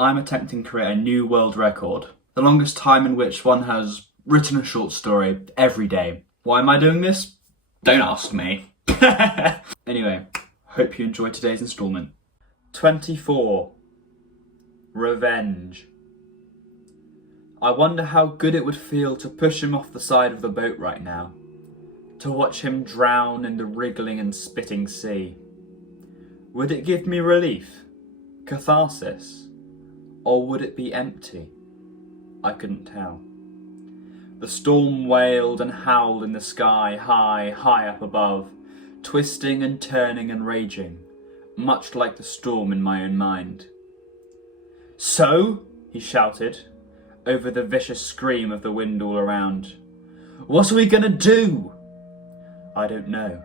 I'm attempting to create a new world record. The longest time in which one has written a short story every day. Why am I doing this? Don't ask me. Anyway, hope you enjoyed today's instalment. 24. Revenge. I wonder how good it would feel to push him off the side of the boat right now. To watch him drown in the wriggling and spitting sea. Would it give me relief? Catharsis? Or would it be empty? I couldn't tell. The storm wailed and howled in the sky, high up above, twisting and turning and raging, much like the storm in my own mind. "So," he shouted, over the vicious scream of the wind all around. "What are we gonna do?" I don't know.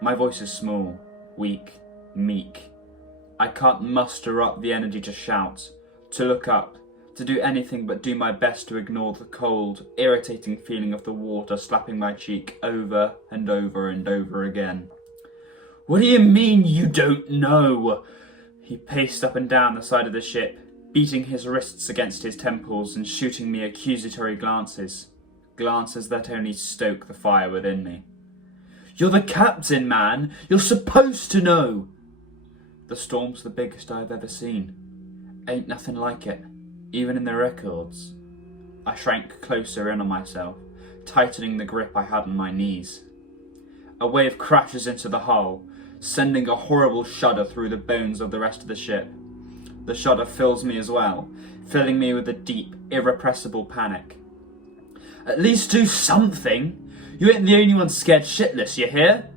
My voice is small, weak, meek. I can't muster up the energy to shout, to look up, to do anything but do my best to ignore the cold, irritating feeling of the water slapping my cheek over and over and over again. "What do you mean you don't know?" He paced up and down the side of the ship, beating his wrists against his temples and shooting me accusatory glances. Glances that only stoke the fire within me. "You're the captain, man! You're supposed to know!" The storm's the biggest I've ever seen. Ain't nothing like it, even in the records. I shrank closer in on myself, tightening the grip I had on my knees. A wave crashes into the hull, sending a horrible shudder through the bones of the rest of the ship. The shudder fills me as well, filling me with a deep, irrepressible panic. "At least do something! You ain't the only one scared shitless, you hear?"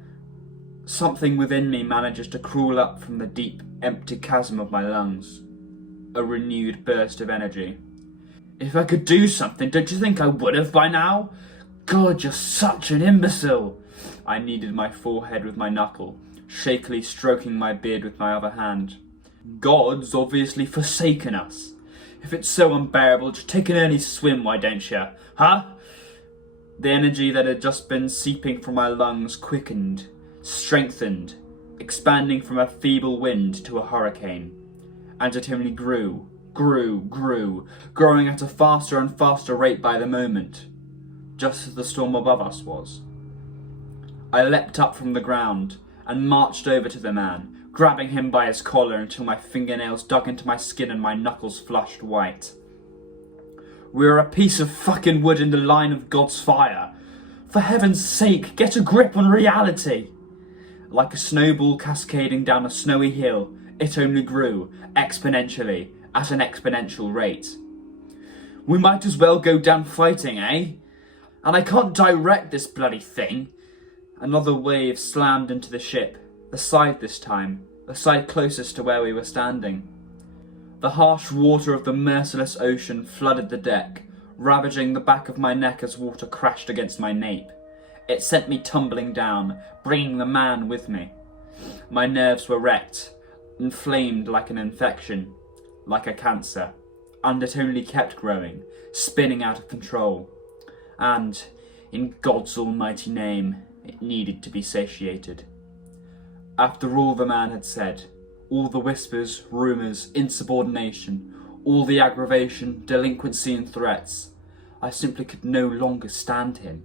Something within me manages to crawl up from the deep, empty chasm of my lungs. A renewed burst of energy. "If I could do something, don't you think I would have by now? God, you're such an imbecile!" I kneaded my forehead with my knuckle, shakily stroking my beard with my other hand. "God's obviously forsaken us. If it's so unbearable, just take an early swim, why don't you? Huh?" The energy that had just been seeping from my lungs quickened, strengthened, expanding from a feeble wind to a hurricane. And it only grew, growing at a faster and faster rate by the moment, just as the storm above us was. I leapt up from the ground and marched over to the man, grabbing him by his collar until my fingernails dug into my skin and my knuckles flushed white. "We're a piece of fucking wood in the line of God's fire. For heaven's sake, get a grip on reality!" Like a snowball cascading down a snowy hill, it only grew, exponentially, at an exponential rate. "We might as well go down fighting, eh? And I can't direct this bloody thing." Another wave slammed into the ship, the side this time, the side closest to where we were standing. The harsh water of the merciless ocean flooded the deck, ravaging the back of my neck as water crashed against my nape. It sent me tumbling down, bringing the man with me. My nerves were wrecked, inflamed like an infection, like a cancer, and it only kept growing, spinning out of control. And, in God's almighty name, it needed to be satiated. After all the man had said, all the whispers, rumours, insubordination, all the aggravation, delinquency and threats, I simply could no longer stand him.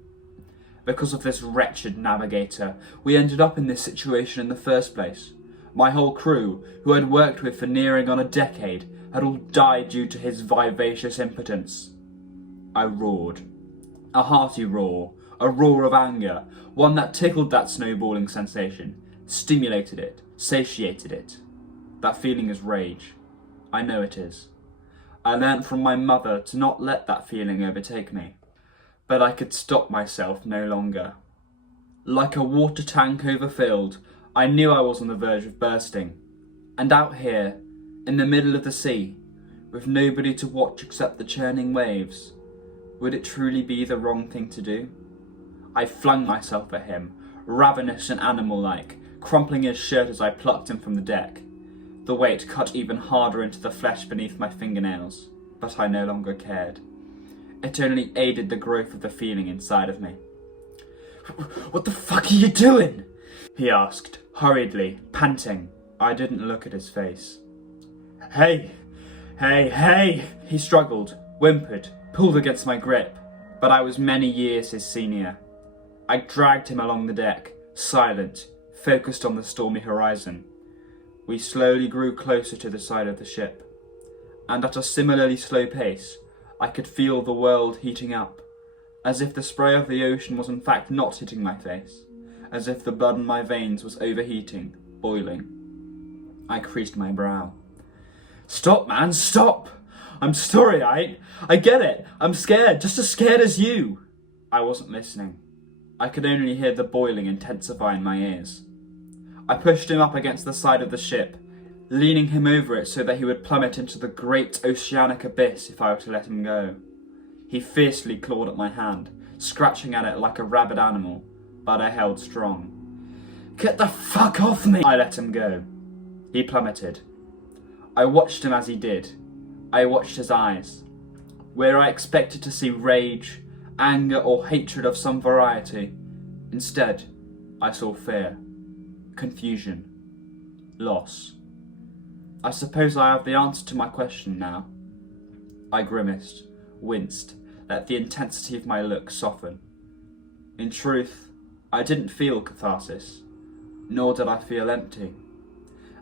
Because of this wretched navigator, we ended up in this situation in the first place. My whole crew, who I'd worked with for nearing on a decade, had all died due to his vivacious impotence. I roared. A hearty roar, a roar of anger, one that tickled that snowballing sensation, stimulated it, satiated it. That feeling is rage. I know it is. I learnt from my mother to not let that feeling overtake me. But I could stop myself no longer. Like a water tank overfilled, I knew I was on the verge of bursting. And out here, in the middle of the sea, with nobody to watch except the churning waves, would it truly be the wrong thing to do? I flung myself at him, ravenous and animal-like, crumpling his shirt as I plucked him from the deck. The weight cut even harder into the flesh beneath my fingernails, but I no longer cared. It only aided the growth of the feeling inside of me. "What the fuck are you doing?" he asked, hurriedly, panting. I didn't look at his face. "Hey, Hey, hey! He struggled, whimpered, pulled against my grip, but I was many years his senior. I dragged him along the deck, silent, focused on the stormy horizon. We slowly grew closer to the side of the ship, and at a similarly slow pace, I could feel the world heating up, as if the spray of the ocean was in fact not hitting my face, as if the blood in my veins was overheating, boiling. I creased my brow. Stop, man, stop! I'm story-eyed. I get it. I'm scared, just as scared as you. I wasn't listening. I could only hear the boiling intensify in my ears. I pushed him up against the side of the ship, leaning him over it so that he would plummet into the great oceanic abyss if I were to let him go. He fiercely clawed at my hand, scratching at it like a rabid animal, but I held strong. Get the fuck off me! I let him go. He plummeted. I watched him as he did. I watched his eyes. Where I expected to see rage, anger or hatred of some variety, instead I saw fear, confusion, loss. I suppose I have the answer to my question now. I grimaced, winced, let the intensity of my look soften. In truth, I didn't feel catharsis, nor did I feel empty.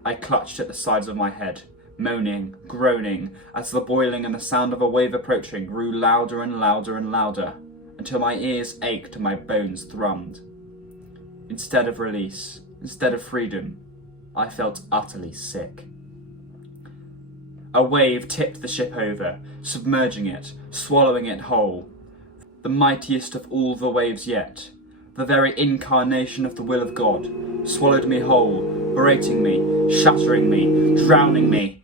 I clutched at the sides of my head, moaning, groaning, as the boiling and the sound of a wave approaching grew louder and louder and louder, until my ears ached and my bones thrummed. Instead of release, instead of freedom, I felt utterly sick. A wave tipped the ship over, submerging it, swallowing it whole. The mightiest of all the waves yet, the very incarnation of the will of God, swallowed me whole, berating me, shattering me, drowning me,